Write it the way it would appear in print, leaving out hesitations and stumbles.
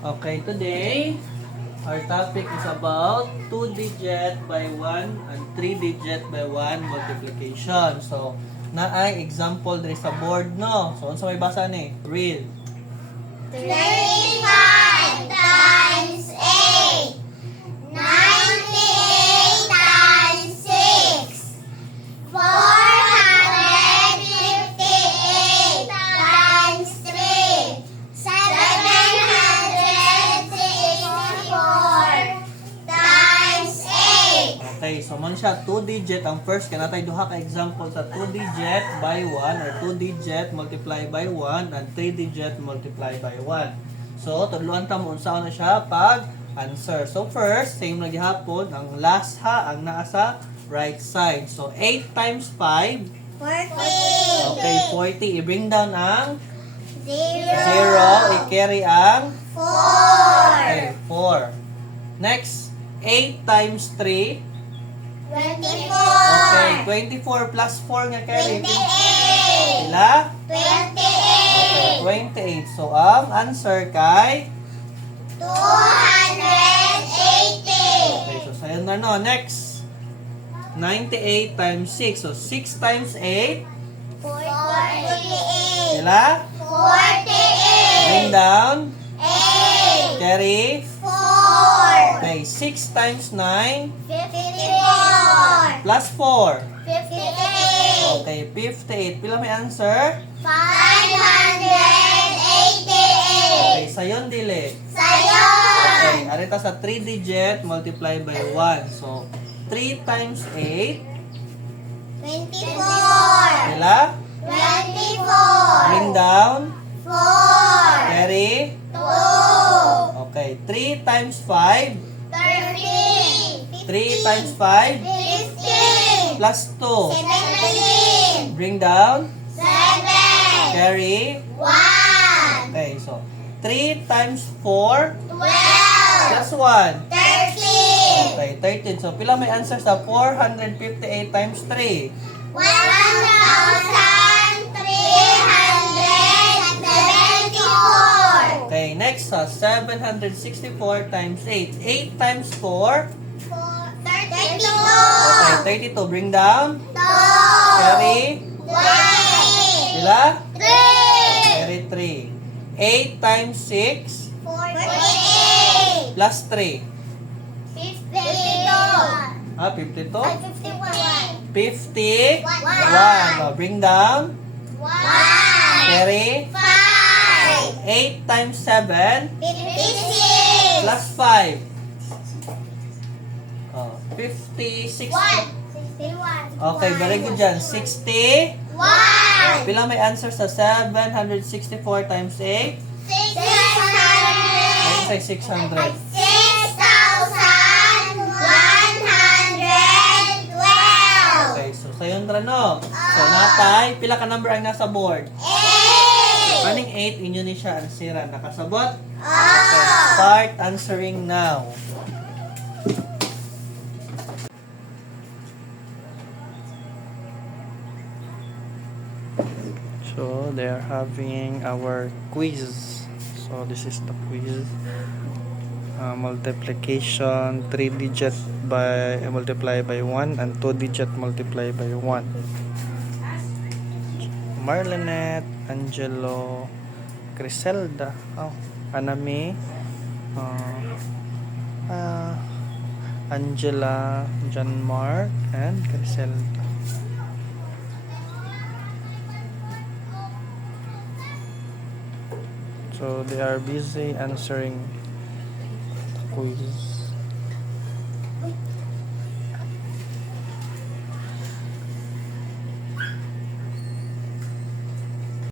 Okay, today our topic is about 2-digit by 1 and 3-digit by 1 multiplication. So, naay example diri sa board, no? So, unsa may basa ni? Read. 35 times 8. 98 times 6. 458 times 3. 764 times 8. Okay, so man siya 2-digit. Ang first kanatay duha ka example sa 2-digit by 1 or 2-digit multiply by 1 and 3-digit multiply by 1. So, tudluan ta mo unsa na siya pag answer. So, first, same na gihapon, ang last ha ang naa sa right side. So, 8 times 5. 40. Okay, 40. I-bring down ang 0. 0. I-carry ang 4. okay, 4. Next, 8 times 3. 24. Okay, 24 plus 4 nga carry. 28. Ila? 28. 28. So, ang answer kay 280. okay, so sayon na no. Next, 98 times 6. So, 6 times 8. 48. Ila? 48. Bring down. 8. Carry. 4. Okay, 6 times 9 54. plus 4. 58. Okay, 58. Pila may answer? 588. Okay, sayon dili. Sayo. Okay, arita sa 3-digit multiply by 1. So, 3 times 8. 24. Ila? 24. Bring down. 4. Carry. 2. Okay, 3 times 5. 30. 3 times 5 15. plus 2. 17. Bring down. 7. Carry. 1. Okay, so 3 times 4 12. plus 1. 13. Okay, 13. So, pila may answer sa 458 times 3? 1,374. Okay, next sa 764 times 8. 8 times 4. 32. Okay, 32. Bring down. 2. Carry. 3. Pila? 3. Carry 3. 8 times 6 48. plus 3. 52. Ah, 52? 51. 51. Oh, bring down. 1. Carry. 5. 8 times 7 56. plus 5. Oh, 56. 61. Okay, very good dyan. 60. 1. Pila may answer sa 764 times 8? 600. Ano say 600? 6,112. Okay, so sayon ra no. So natay, pila ka number ang nasa board? 8. Kaning 8 inyo ni siya ansira nakasabot? Okay, Oh. start answering now. So they are having our quiz. So this is the quiz. Multiplication 3-digit by multiply by 1 and 2-digit multiply by 1. Marlenet, Angelo, Criselda, Anami, Angela, John Mark, and Criselda. So they are busy answering the quiz.